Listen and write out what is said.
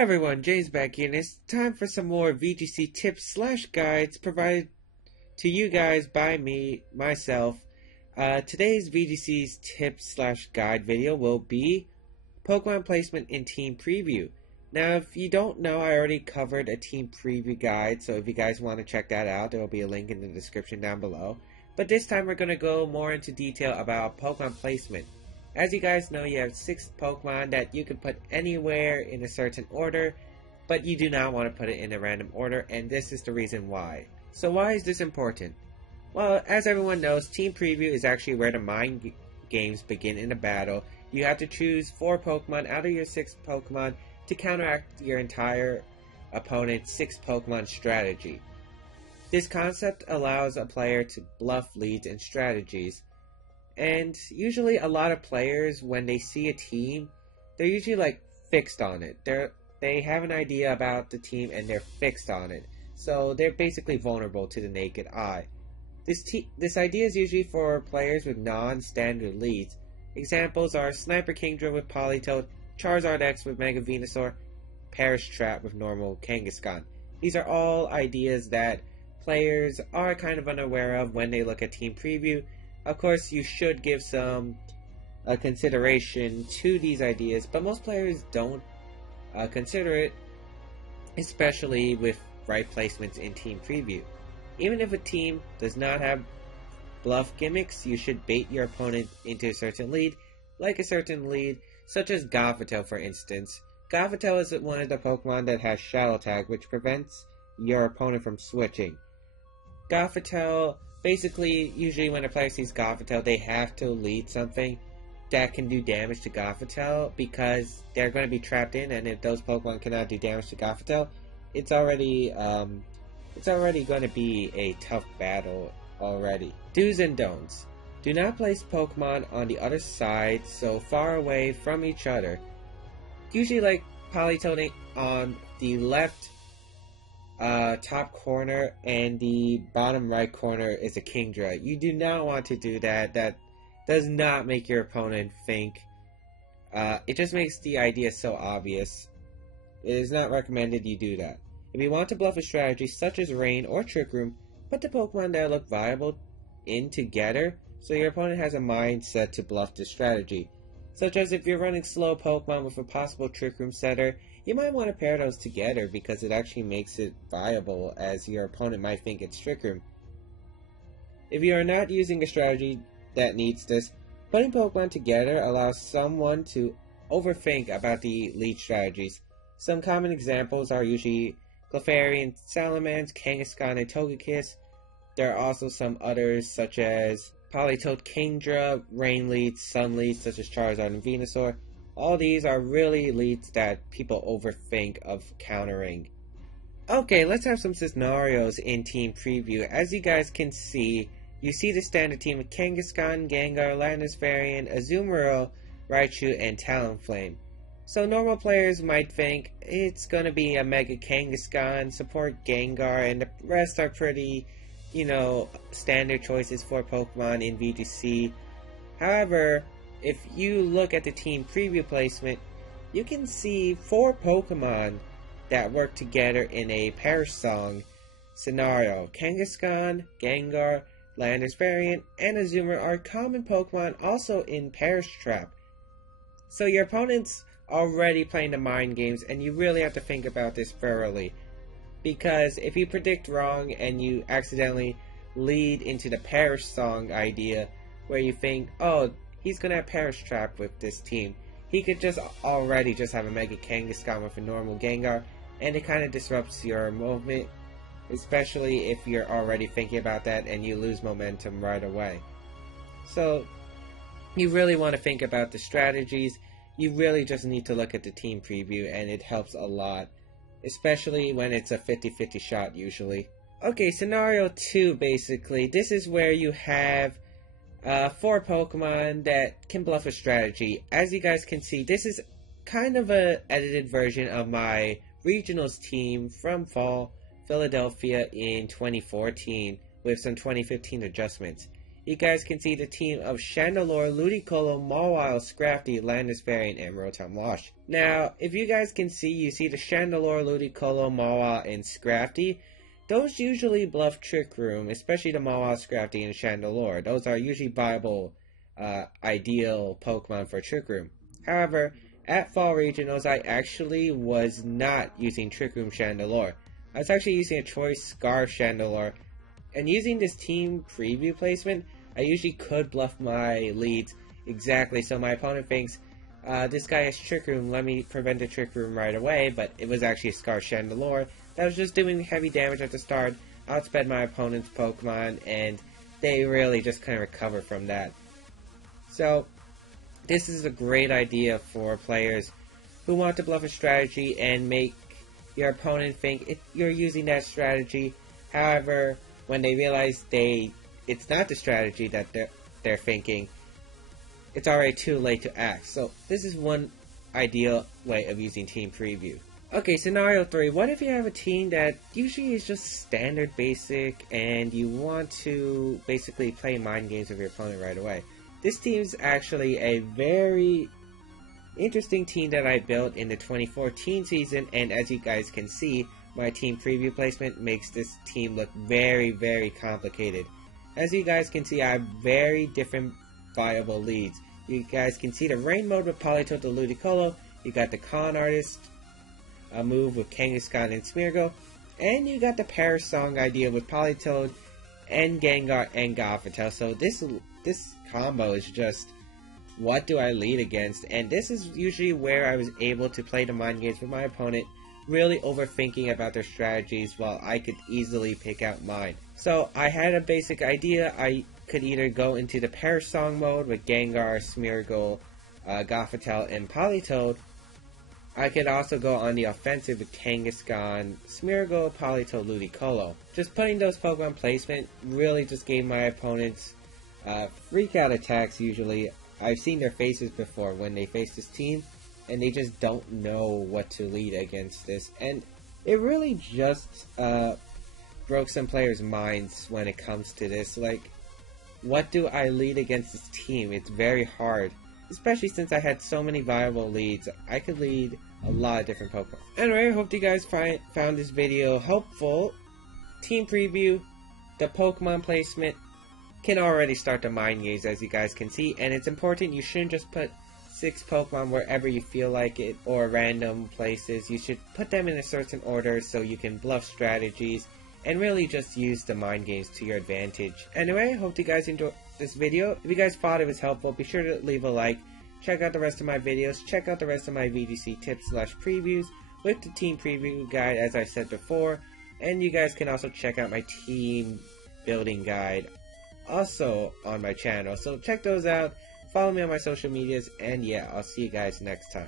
everyone, James Baek here, and it's time for some more VGC tips / guides provided to you guys by myself. Today's VGC's tips / guide video will be Pokemon placement in team preview. Now, if you don't know, I already covered a team preview guide, so if you guys want to check that out, there will be a link in the description down below. But this time we're going to go more into detail about Pokemon placement. As you guys know, you have 6 Pokemon that you can put anywhere in a certain order, but you do not want to put it in a random order, and this is the reason why. So why is this important? Well, as everyone knows, Team Preview is actually where the mind games begin in a battle. You have to choose 4 Pokemon out of your 6 Pokemon to counteract your entire opponent's 6 Pokemon strategy. This concept allows a player to bluff leads and strategies. And usually a lot of players, when they see a team, they're usually fixed on it. They have an idea about the team and they're fixed on it. So they're basically vulnerable to the naked eye. This idea is usually for players with non-standard leads. Examples are Sniper Kingdra with Politoed, Charizard X with Mega Venusaur, Perish Trap with normal Kangaskhan. These are all ideas that players are kind of unaware of when they look at Team Preview. Of course, you should give some consideration to these ideas, but most players don't consider it, especially with right placements in Team Preview. Even if a team does not have bluff gimmicks, you should bait your opponent into a certain lead, such as Gothitelle, for instance. Gothitelle is one of the Pokemon that has Shadow Tag, which prevents your opponent from switching. Gothitelle, basically, usually when a player sees Gothitelle, they have to lead something that can do damage to Gothitelle, because they're going to be trapped in, and if those Pokemon cannot do damage to Gothitelle, it's already going to be a tough battle already. Do's and don'ts. Do not place Pokemon on the other side, so far away from each other. Usually Politoed on the left top corner, and the bottom right corner is a Kingdra. You do not want to do that. That does not make your opponent think. It just makes the idea so obvious. It is not recommended you do that. If you want to bluff a strategy such as Rain or Trick Room, put the Pokemon that look viable in together so your opponent has a mindset to bluff the strategy. Such as if you're running slow Pokemon with a possible Trick Room setter, you might want to pair those together because it actually makes it viable, as your opponent might think it's Trick Room. If you are not using a strategy that needs this, putting Pokemon together allows someone to overthink about the lead strategies. Some common examples are usually Clefairy, Salamence, Kangaskhan, and Togekiss. There are also some others such as Politoed, Kingdra, Rain leads, Sun leads such as Charizard and Venusaur. All these are really leads that people overthink of countering. Okay, let's have some scenarios in Team Preview. As you guys can see, you see the standard team with Kangaskhan, Gengar, Landorus variant, Azumarill, Raichu, and Talonflame. So normal players might think it's going to be a Mega Kangaskhan, support Gengar, and the rest are pretty, standard choices for Pokemon in VGC. However, if you look at the team preview placement, you can see 4 Pokemon that work together in a Perish Song scenario. Kangaskhan, Gengar, Landorus variant, and Azumarill are common Pokemon also in Perish Trap. So your opponent's already playing the mind games, and you really have to think about this thoroughly. Because if you predict wrong and you accidentally lead into the Perish Song idea, where you think, oh, he's going to have Perish Trap with this team, he could already just have a Mega Kangaskhan with a normal Gengar, and it kind of disrupts your movement, especially if you're already thinking about that and you lose momentum right away. So, you really want to think about the strategies. You really just need to look at the team preview, and it helps a lot, especially when it's a 50-50 shot usually. Okay, scenario 2 basically. This is where you have 4 Pokemon that can bluff a strategy. As you guys can see, this is kind of an edited version of my regionals team from Fall Philadelphia in 2014 with some 2015 adjustments. you guys can see the team of Chandelure, Ludicolo, Mawile, Scrafty, Landis Fairy, and Rotom Wash. Now, if you guys can see, you see the Chandelure, Ludicolo, Mawile, and Scrafty. Those usually bluff Trick Room, especially the Mawile, Scrafty, and Chandelure. Those are usually viable, ideal Pokemon for Trick Room. However, at Fall Regionals, I actually was not using Trick Room Chandelure. I was actually using a Choice Scarf Chandelure, and using this team preview placement, I usually could bluff my leads exactly, so my opponent thinks, this guy has Trick Room, let me prevent the Trick Room right away, but it was actually a Scarf Chandelure that was just doing heavy damage at the start, outsped my opponent's Pokemon, and they really just couldn't recover from that. So, this is a great idea for players who want to bluff a strategy and make your opponent think you're using that strategy. However, when they realize it's not the strategy that they're thinking, it's already too late to act. So this is one ideal way of using team preview. Okay, scenario 3. What if you have a team that usually is just standard basic and you want to basically play mind games with your opponent right away? This team's actually a very interesting team that I built in the 2014 season, and as you guys can see, my team preview placement makes this team look very, very complicated. As you guys can see, I have very different viable leads. You guys can see the rain mode with Politoed to Ludicolo, you got the Con Artist move with Kangaskhan and Smeargle, and you got the Parasong idea with Politoed and Gengar and Gothitelle. So this combo is just, what do I lead against? And this is usually where I was able to play the mind games with my opponent, really overthinking about their strategies while I could easily pick out mine. So I had a basic idea. I could either go into the Parasong mode with Gengar, Smeargle, Gothitelle, and Politoed. I could also go on the offensive with Kangaskhan, Smeargle, Politoed, Ludicolo. Just putting those Pokemon placement really just gave my opponents freak out attacks usually. I've seen their faces before when they face this team, and they just don't know what to lead against this. And it really just broke some players' minds when it comes to this. Like, what do I lead against this team? It's very hard. Especially since I had so many viable leads. I could lead a lot of different Pokemon. Anyway, I hope you guys found this video helpful. Team preview, the Pokemon placement can already start the mind games, as you guys can see. And it's important, you shouldn't just put 6 Pokemon wherever you feel like it, or random places. You should put them in a certain order so you can bluff strategies and really just use the mind games to your advantage. Anyway, hope you guys enjoyed this video. If you guys thought it was helpful, be sure to leave a like. Check out the rest of my videos. Check out the rest of my VGC tips / previews with the team preview guide, as I said before. And you guys can also check out my team building guide also on my channel. So check those out. Follow me on my social medias. And yeah, I'll see you guys next time.